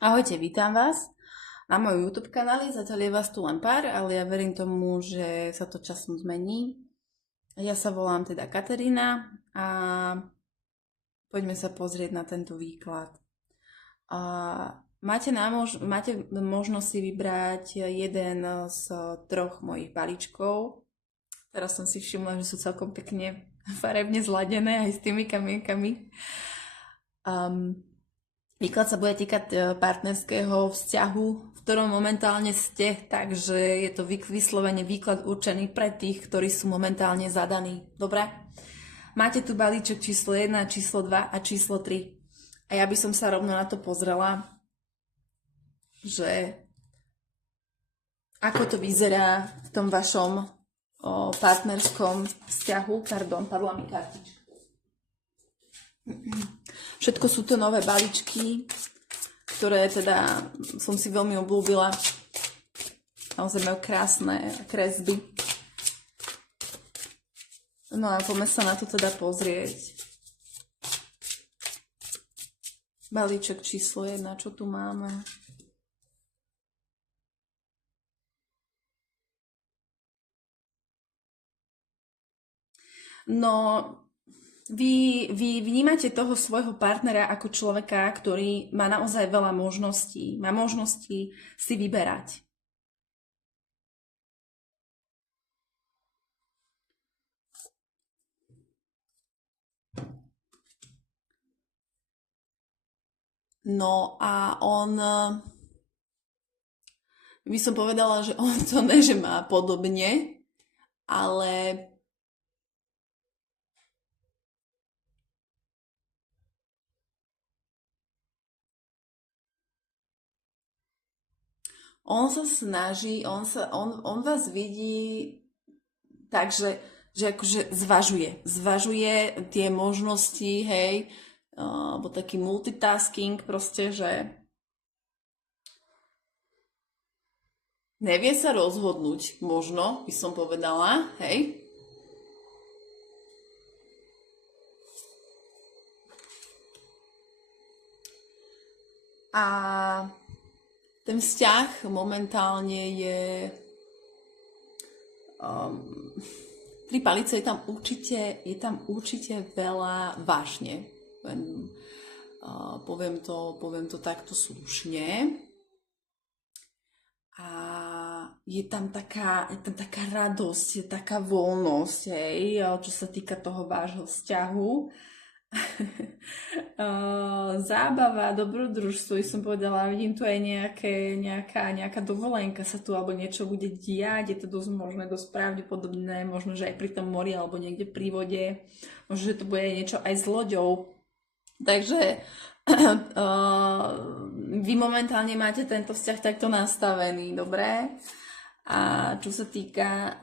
Ahojte, vítam vás na mojom YouTube kanáli. Zatiaľ je vás tu len pár, ale ja verím tomu, že sa to časom zmení. Ja sa volám teda Katarína a poďme sa pozrieť na tento výklad. Máte možnosť si vybrať jeden z troch mojich balíčkov. Teraz som si všimla, že sú celkom pekne farebne zladené aj s tými kamienkami. Výklad sa bude týkať partnerského vzťahu, v ktorom momentálne ste, takže je to vyslovene výklad určený pre tých, ktorí sú momentálne zadaní. Dobre? Máte tu balíček číslo 1, číslo 2 a číslo 3. A ja by som sa rovno na to pozrela, že ako to vyzerá v tom vašom partnerskom vzťahu. Pardon, padla mi kartička. Všetko sú to nové balíčky, ktoré teda som si veľmi obľúbila. Naozaj majú krásne kresby. No a poďme sa na to teda pozrieť. Balíček číslo 1, čo tu máme? No, vy vnímate toho svojho partnera ako človeka, ktorý má naozaj veľa možností. Má možnosti si vyberať. No a on, by som povedala, že on to ne, že má podobne, ale on sa snaží, on vás vidí tak, že akože zvažuje tie možnosti, hej, alebo taký multitasking proste, že nevie sa rozhodnúť, možno by som povedala, hej. A ten vzťah momentálne je pri palice je tam určite veľa vášne. Poviem to takto slušne. A je tam taká radosť, je taká voľnosť, hej, čo sa týka toho vášho vzťahu. Zábava, dobrodružstvo, som povedala, vidím tu aj nejaká dovolenka sa tu alebo niečo bude diať, je to dosť možné, dosť pravdepodobné, možno, že aj pri tom mori alebo niekde pri vode, možno, že to bude niečo aj s loďou. Takže vy momentálne máte tento vzťah takto nastavený, dobre? A čo sa týka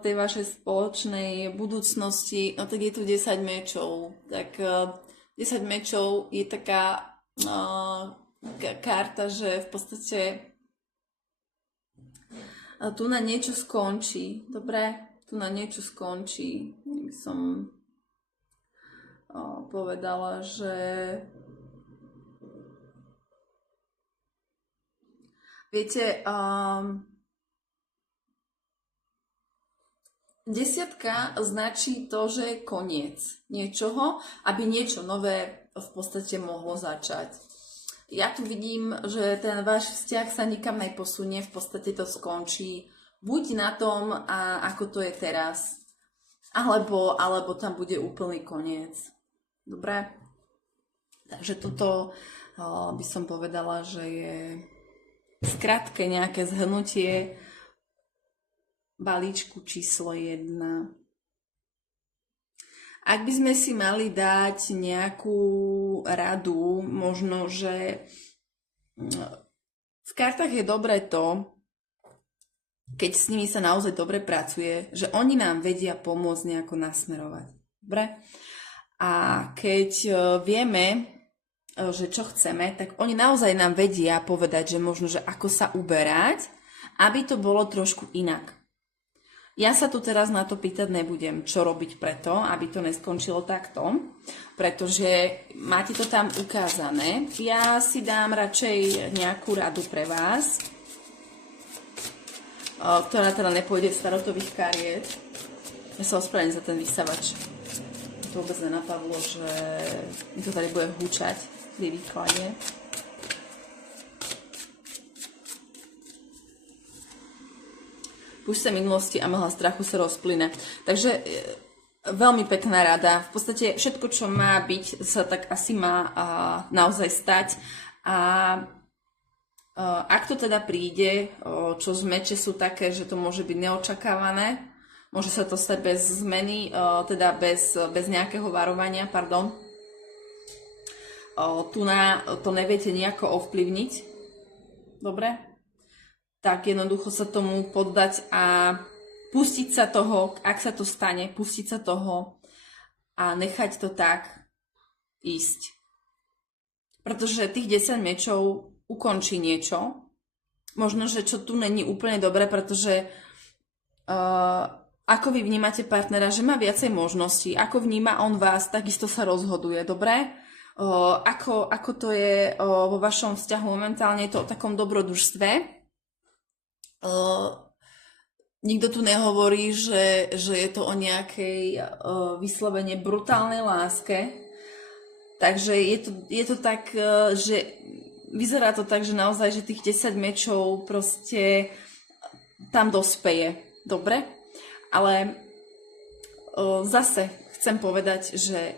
tej vašej spoločnej budúcnosti, no tak je tu 10 mečov. Tak 10 mečov je taká karta, že v podstate tu na niečo skončí. Dobre? Tu na niečo skončí. By som povedala, že viete, desiatka značí to, že je koniec niečoho, aby niečo nové v podstate mohlo začať. Ja tu vidím, že ten váš vzťah sa nikam neposunie, v podstate to skončí buď na tom, ako to je teraz, alebo tam bude úplný koniec. Dobre? Takže toto by som povedala, že je skratke nejaké zhrnutie balíčku číslo 1. Ak by sme si mali dať nejakú radu, možno, že v kartách je dobré to, keď s nimi sa naozaj dobre pracuje, že oni nám vedia pomôcť nejako nasmerovať. Dobre? A keď vieme, že čo chceme, tak oni naozaj nám vedia povedať, že možno, že ako sa uberať, aby to bolo trošku inak. Ja sa tu teraz na to pýtať nebudem, čo robiť preto, aby to neskončilo takto, pretože máte to tam ukázané. Ja si dám radšej nejakú radu pre vás, ktorá teda nepôjde z tarotových kariet. Ja sa ospravedlňujem za ten vysavač. To vôbec nenapadlo, že mi to tady bude húčať pri výklade. Púšť sa minulosti a mlha strachu sa rozplyne. Takže veľmi pekná rada. V podstate všetko, čo má byť, sa tak asi má naozaj stať. A ak to teda príde, čo zmeče sú také, že to môže byť neočakávané, môže sa to stať bez zmeny, teda bez nejakého varovania, pardon. Tu to neviete nejako ovplyvniť. Dobre? Tak jednoducho sa tomu poddať a pustiť sa toho, ak sa to stane, pustiť sa toho a nechať to tak ísť. Pretože tých 10 mečov ukončí niečo. Možno, že čo tu není úplne dobre, pretože ako vy vnímate partnera, že má viacej možností, ako vníma on vás, takisto sa rozhoduje, dobre? Ako to je vo vašom vzťahu momentálne, je to o takom dobrodružstve. Nikto tu nehovorí, že je to o nejakej vyslovene brutálnej láske. Takže je to tak, že vyzerá to tak, že naozaj, že tých 10 mečov proste tam dospeje. Dobre? Ale zase chcem povedať, že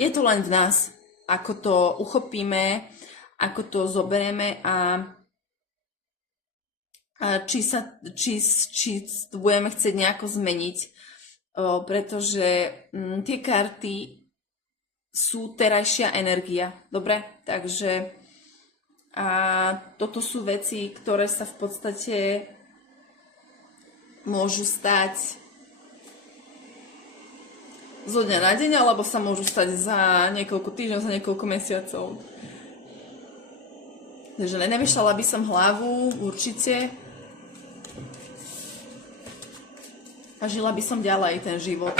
je to len v nás, ako to uchopíme, ako to zoberieme a či budeme chcieť nejako zmeniť, pretože tie karty sú terajšia energia, dobre? Takže toto sú veci, ktoré sa v podstate môžu stať zo dňa na deň, alebo sa môžu stať za niekoľko týždňov, za niekoľko mesiacov. Takže nevyšala by som hlavu, určite. A žila by som ďalej ten život.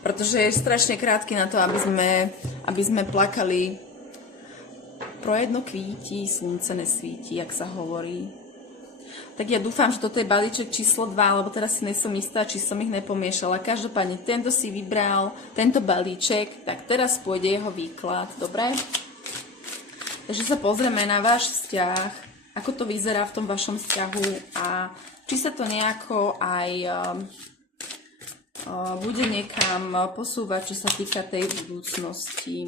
Pretože je strašne krátky na to, aby sme plakali. Pro jedno kvíti, slunce nesvíti, jak sa hovorí. Tak ja dúfam, že toto je balíček číslo 2, lebo teraz si nesom istá, či som ich nepomiešala. Každopádne tento si vybral, tento balíček, tak teraz pôjde jeho výklad, dobre? Takže sa pozrieme na váš vzťah, ako to vyzerá v tom vašom vzťahu a či sa to nejako aj bude niekam posúvať, čo sa týka tej budúcnosti.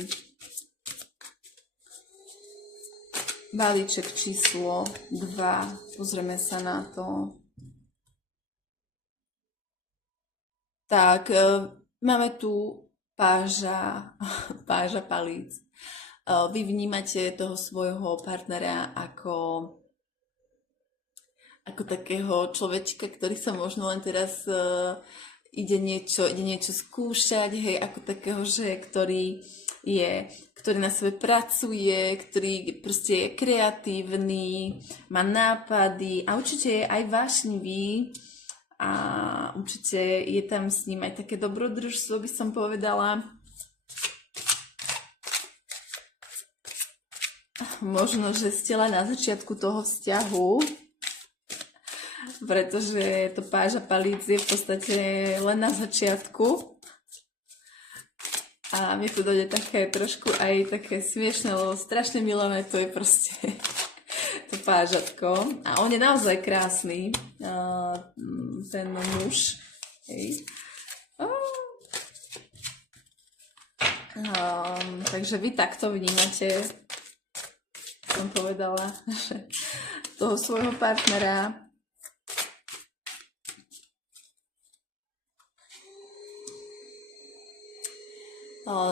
Balíček číslo 2. Pozrieme sa na to. Tak, máme tu páža palíc. Vy vnímate toho svojho partnera ako takého človečka, ktorý sa možno len teraz ide niečo skúšať, hej, ako takého, že ktorý na sebe pracuje, ktorý proste je kreatívny, má nápady a určite je aj vášnivý a určite je tam s ním aj také dobrodružstvo, by som povedala. Možno, že ste len na začiatku toho vzťahu, pretože to páža palíc je v podstate len na začiatku. A mi tu dojde také trošku aj také smiešné, lebo strašne milé, to je proste to pážatko. A on je naozaj krásny, ten muž. Hej. Takže vy takto vnímate, som povedala, že toho svojho partnera.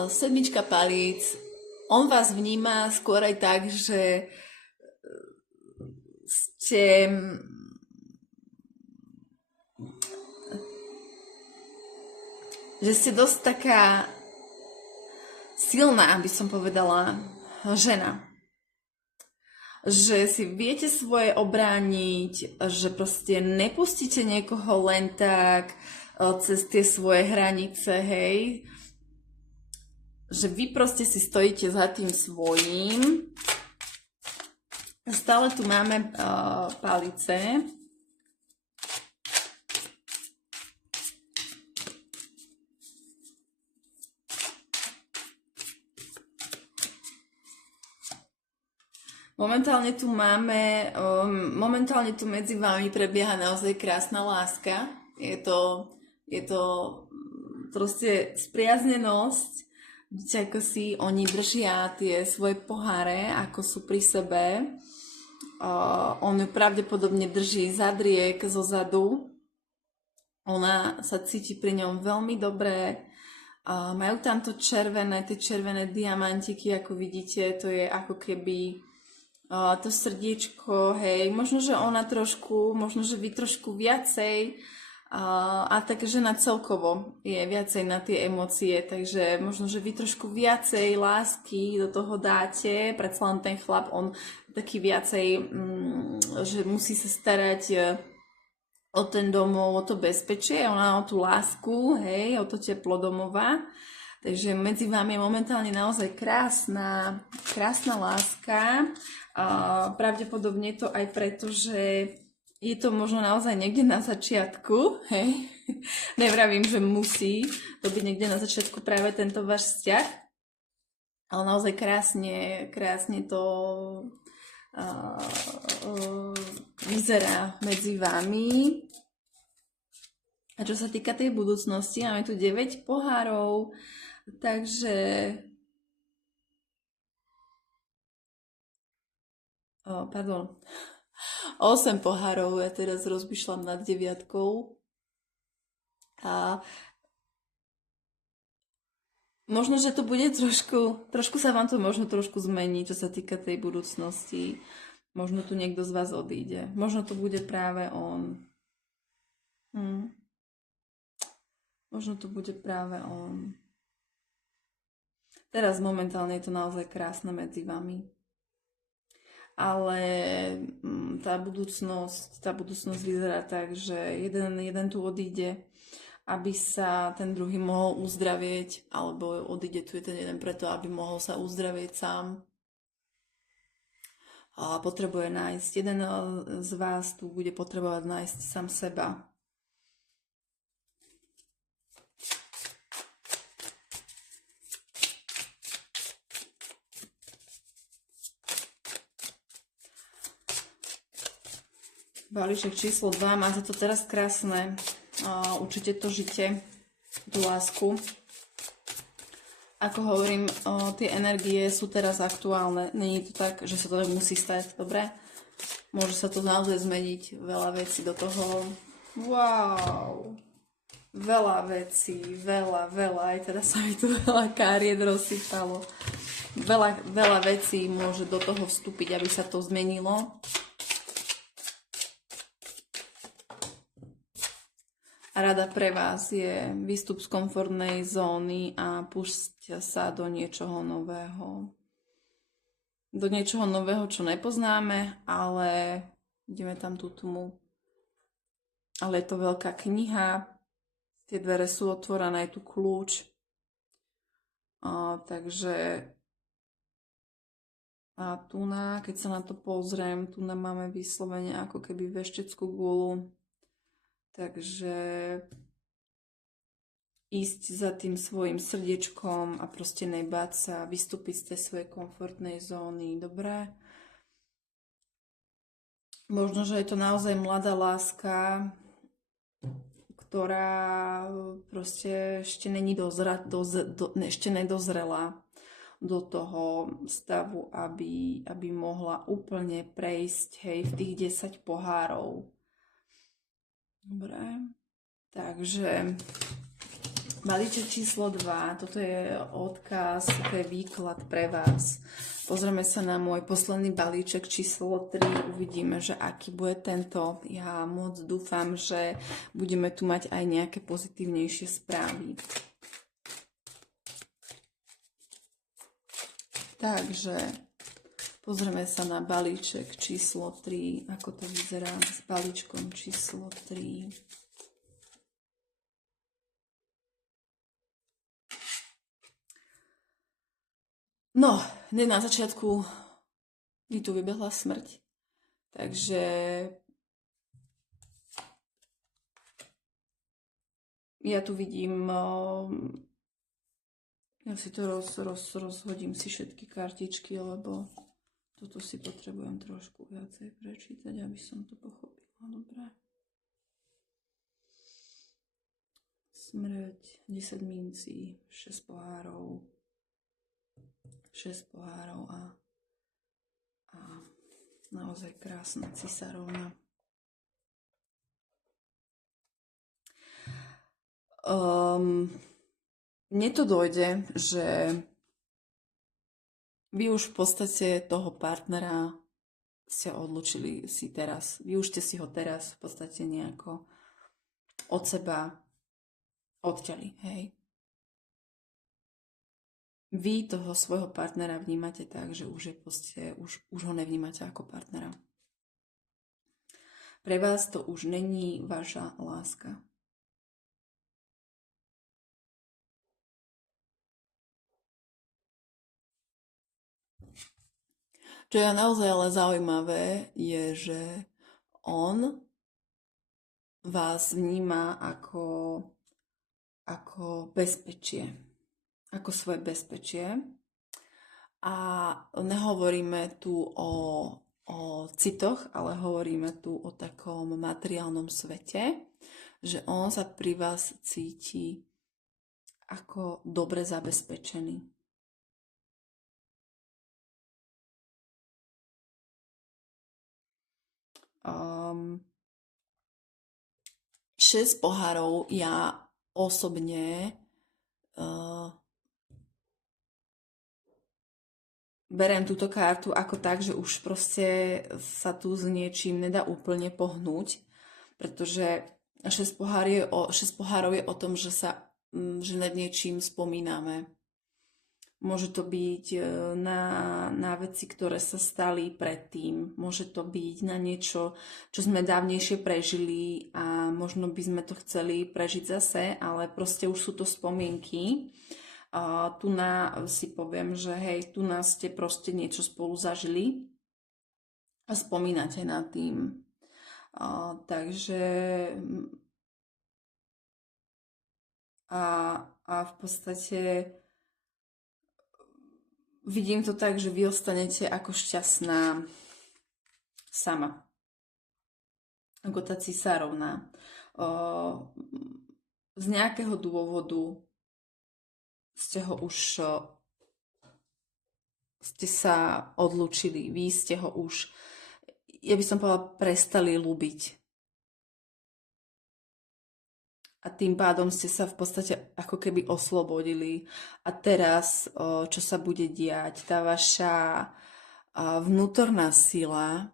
Sedmička palíc, on vás vníma skôr aj tak, že ste dosť taká silná, by som povedala, žena. že si viete svoje obrániť, že proste nepustíte niekoho len tak cez tie svoje hranice, hej. Že vy proste si stojíte za tým svojím. Stále tu máme palice. Momentálne tu medzi vami prebieha naozaj krásna láska. Je to proste spriaznenosť. Vidíte, ako si oni držia tie svoje poháre, ako sú pri sebe. On ju pravdepodobne drží za driek zo zadu. Ona sa cíti pri ňom veľmi dobre. Majú tam to tie červené diamantiky, ako vidíte, to je ako keby to srdiečko, hej, možno, že ona trošku, možno, že vy trošku viacej, a tak žena celkovo je viacej na tie emócie, takže možno, že vy trošku viacej lásky do toho dáte, predsa len ten chlap, on taký viacej, že musí sa starať o ten domov, o to bezpečie, ona o tú lásku, hej, o to teplo domova. Takže medzi vami je momentálne naozaj krásna láska. Pravdepodobne to aj preto, že je to možno naozaj niekde na začiatku, hej. Nevravím, že musí to byť niekde na začiatku práve tento váš vzťah, ale naozaj krásne to vyzerá medzi vami. A čo sa týka tej budúcnosti, máme tu 9 pohárov, takže pardon, 8 pohárov, ja teraz rozmýšľam nad 9. A možno, že to bude trošku sa vám to možno trošku zmení, čo sa týka tej budúcnosti. Možno tu niekto z vás odíde. Možno to bude práve on. Možno to bude práve on. Teraz momentálne je to naozaj krásne medzi vami. Ale tá budúcnosť vyzerá tak, že jeden tu odíde, aby sa ten druhý mohol uzdravieť, alebo odíde tu ten jeden preto, aby mohol sa uzdravieť sám. A potrebuje nájsť. Jeden z vás tu bude potrebovať nájsť sám seba. Balíček číslo 2, máte to teraz krásne. Určite to žite, tú lásku. Ako hovorím, tie energie sú teraz aktuálne. Nie je to tak, že sa to musí stať, dobre? Môže sa to naozaj zmeniť, veľa vecí do toho. Wow! Veľa vecí, veľa, aj teraz sa mi tu veľa kariet rozsypalo. Veľa vecí môže do toho vstúpiť, aby sa to zmenilo. A rada pre vás je výstup z komfortnej zóny a pusťte sa do niečoho nového. Do niečoho nového, čo nepoznáme, ale ideme tam tú tmu. Ale je to veľká kniha, tie dvere sú otvorené, je tu kľúč. Takže a tu keď sa na to pozriem, tu máme vyslovene ako keby vešteckú gulu. Takže ísť za tým svojim srdiečkom a proste nebáť sa, vystúpiť z tej svojej komfortnej zóny, dobré? Možno, že je to naozaj mladá láska, ktorá proste ešte ešte nedozrela do toho stavu, aby mohla úplne prejsť, hej, v tých 10 pohárov. Dobre, takže balíček číslo 2, toto je odkaz, toto je výklad pre vás. Pozrieme sa na môj posledný balíček číslo 3, uvidíme, že aký bude tento. Ja moc dúfam, že budeme tu mať aj nejaké pozitívnejšie správy. Takže Pozrieme sa na balíček číslo 3, ako to vyzerá s balíčkom číslo 3. No, hneď na začiatku mi tu vybehla smrť. Takže ja tu vidím, ja si to rozhodím si všetky kartičky, lebo toto si potrebujem trošku viacej prečítať, aby som to pochopila. Dobre. Smrť, 10 mincí, 6 pohárov. 6 pohárov a naozaj krásna cisárovna. Mne to dojde, že vy už v podstate toho partnera ste odlučili si teraz. Vy už ste si ho teraz v podstate nejako od seba odťali, hej. Vy toho svojho partnera vnímate tak, že už je proste, už ho nevnímate ako partnera. Pre vás to už není vaša láska. Čo je naozaj ale zaujímavé, je, že on vás vníma ako bezpečie. Ako svoje bezpečie. A nehovoríme tu o citoch, ale hovoríme tu o takom materiálnom svete, že on sa pri vás cíti ako dobre zabezpečený. Šesť pohárov ja osobne beriem túto kartu ako tak, že už proste sa tu s niečím nedá úplne pohnúť, pretože 6 pohárov je o tom, že nad niečím spomíname. Môže to byť na veci, ktoré sa stali predtým. Môže to byť na niečo, čo sme dávnejšie prežili a možno by sme to chceli prežiť zase, ale proste už sú to spomienky. Tu si poviem, že hej, tu ste proste niečo spolu zažili a spomínate nad tým. Takže a v podstate vidím to tak, že vy ostanete ako šťastná sama. Ako tá cisárovna. Z nejakého dôvodu ste sa odlúčili. Vy ste ho už, ja by som povedala, prestali ľúbiť. A tým pádom ste sa v podstate ako keby oslobodili. A teraz, čo sa bude diať, tá vaša vnútorná sila,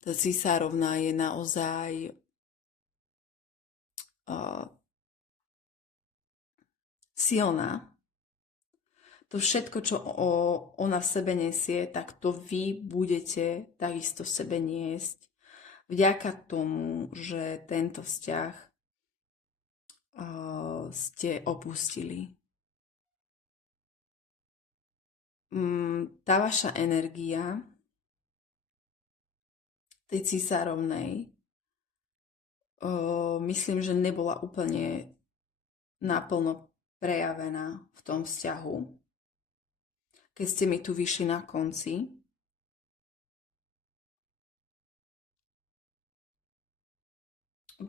tá cisárovna je naozaj silná. To všetko, čo ona v sebe nesie, tak to vy budete takisto v sebe niesť. Vďaka tomu, že tento vzťah ste opustili. Tá vaša energia tej cisárovnej myslím, že nebola úplne naplno prejavená v tom vzťahu. Keď ste mi tu vyšli na konci,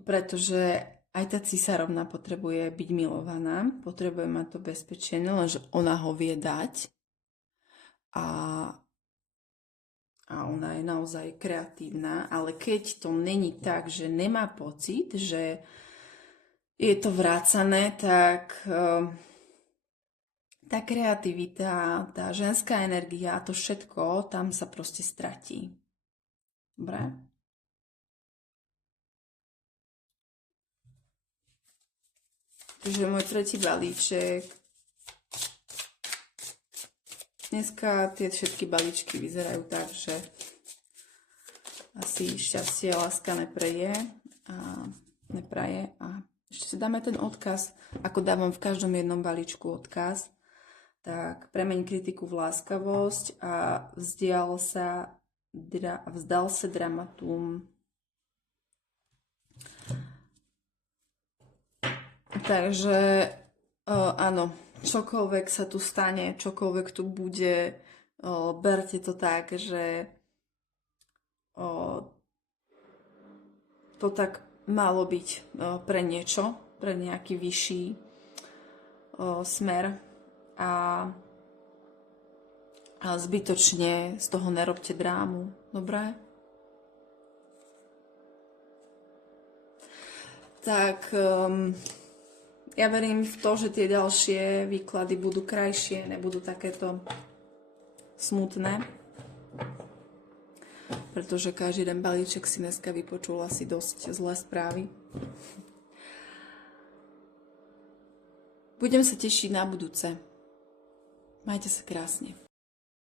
pretože aj tá cisárovna potrebuje byť milovaná, potrebuje mať to bezpečie, lenže ona ho vie dať a ona je naozaj kreatívna, ale keď to není tak, že nemá pocit, že je to vrácané, tak tá kreativita, tá ženská energia a to všetko tam sa proste stratí. Dobre? Takže môj tretí balíček dneska tie všetky balíčky vyzerajú tak, že asi šťastie a láska nepraje. A ešte si dáme ten odkaz, ako dávam v každom jednom balíčku odkaz. Tak premeň kritiku v láskavosť a vzdal sa dramatum. Takže áno, čokoľvek sa tu stane, čokoľvek tu bude, berte to tak, že to tak malo byť pre niečo, pre nejaký vyšší smer a zbytočne z toho nerobte drámu, dobre? Tak ja verím v to, že tie ďalšie výklady budú krajšie, nebudú takéto smutné. Pretože každý jeden balíček si dneska vypočul asi dosť zlé správy. Budem sa tešiť na budúce. Majte sa krásne.